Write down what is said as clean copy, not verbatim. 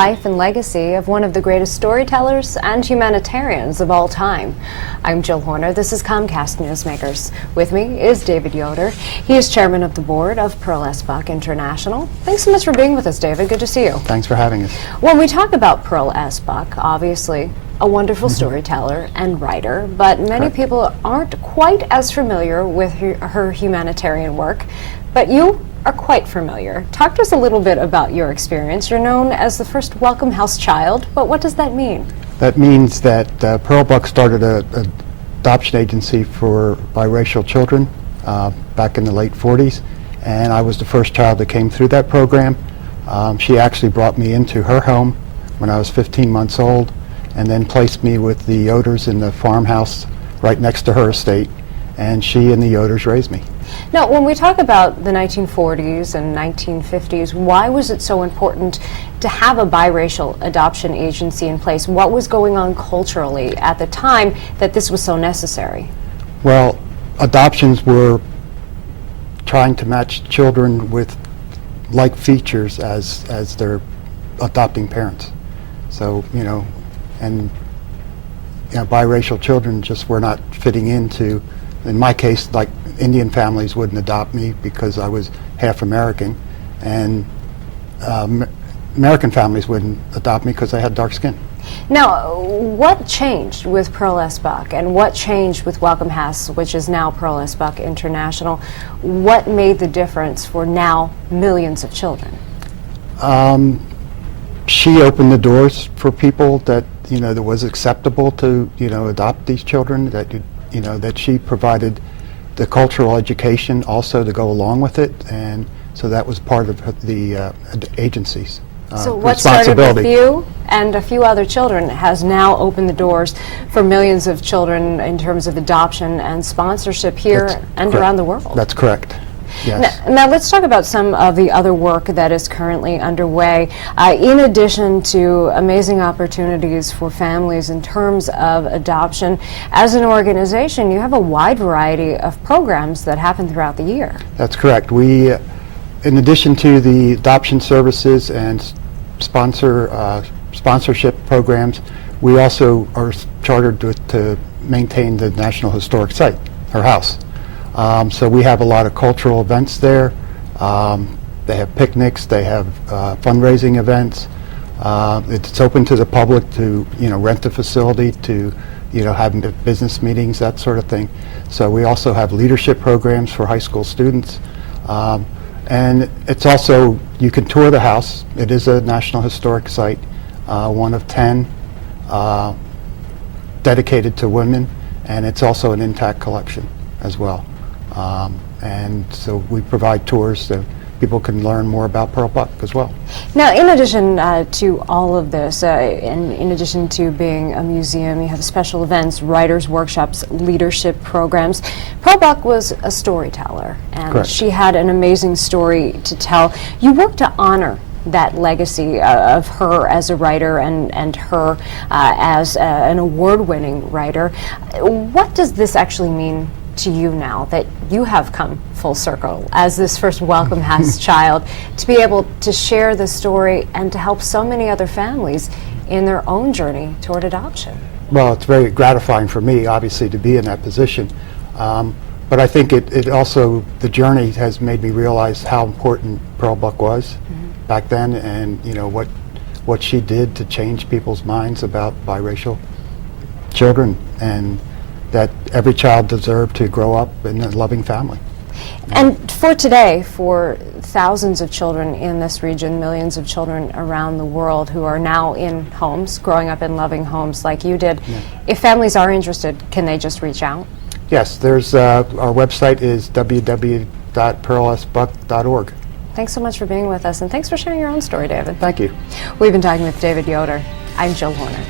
life and legacy of one of the greatest storytellers and humanitarians of all time. I'm Jill Horner. This is Comcast Newsmakers. With me is David Yoder. He is chairman of the board of Pearl S. Buck International. Thanks so much for being with us, David. Good to see you. Thanks for having us. When we talk about Pearl S. Buck, obviously a wonderful storyteller and writer, but many people aren't quite as familiar with her humanitarian work. But you are quite familiar. Talk to us a little bit about your experience. You're known as the first Welcome House child, but what does that mean? That means that Pearl Buck started an adoption agency for biracial children back in the late 40s, and I was the first child that came through that program. She actually brought me into her home when I was 15 months old, and then placed me with the Yoders in the farmhouse right next to her estate, and she and the Yoders raised me. Now, when we talk about the 1940s and 1950s, why was it so important to have a biracial adoption agency in place? What was going on culturally at the time that this was so necessary? Well, adoptions were trying to match children with like features as their adopting parents. So, biracial children just were not fitting into, in my case, like Indian families wouldn't adopt me because I was half American, and American families wouldn't adopt me because I had dark skin. Now, what changed with Pearl S. Buck, and what changed with Welcome House, which is now Pearl S. Buck International? What made the difference for now millions of children? She opened the doors for people that that was acceptable to adopt these children. That she provided the cultural education also to go along with it, and so that was part of the agency's so what started with you and a few other children has now opened the doors for millions of children in terms of adoption and sponsorship here and around the world. That's correct. Yes. Now let's talk about some of the other work that is currently underway. In addition to amazing opportunities for families in terms of adoption, as an organization, you have a wide variety of programs that happen throughout the year. That's correct. We, in addition to the adoption services and sponsorship programs, we also are chartered to maintain the National Historic Site, our house. So we have a lot of cultural events there. They have picnics, they have fundraising events. It's open to the public to rent the facility, to having the business meetings, that sort of thing. So we also have leadership programs for high school students. And it's also, you can tour the house. It is a National Historic Site, one of 10 dedicated to women, and it's also an intact collection as well. And so we provide tours so people can learn more about Pearl Buck as well. Now, in addition to all of this, and in addition to being a museum, you have special events, writers' workshops, leadership programs. Pearl Buck was a storyteller, and Correct. She had an amazing story to tell. You work to honor that legacy of her as a writer and her as an award-winning writer. What does this actually mean to you now that you have come full circle as this first Welcome House child, to be able to share the story and to help so many other families in their own journey toward adoption? Well, it's very gratifying for me, obviously, to be in that position. But I think it also, the journey has made me realize how important Pearl Buck was back then, and what she did to change people's minds about biracial children, and that every child deserved to grow up in a loving family. And for today, for thousands of children in this region, millions of children around the world who are now in homes, growing up in loving homes like you did, if families are interested, can they just reach out? Yes, there's our website is www.pearlsbuck.org. Thanks so much for being with us, and thanks for sharing your own story, David. Thank you. We've been talking with David Yoder. I'm Jill Horner.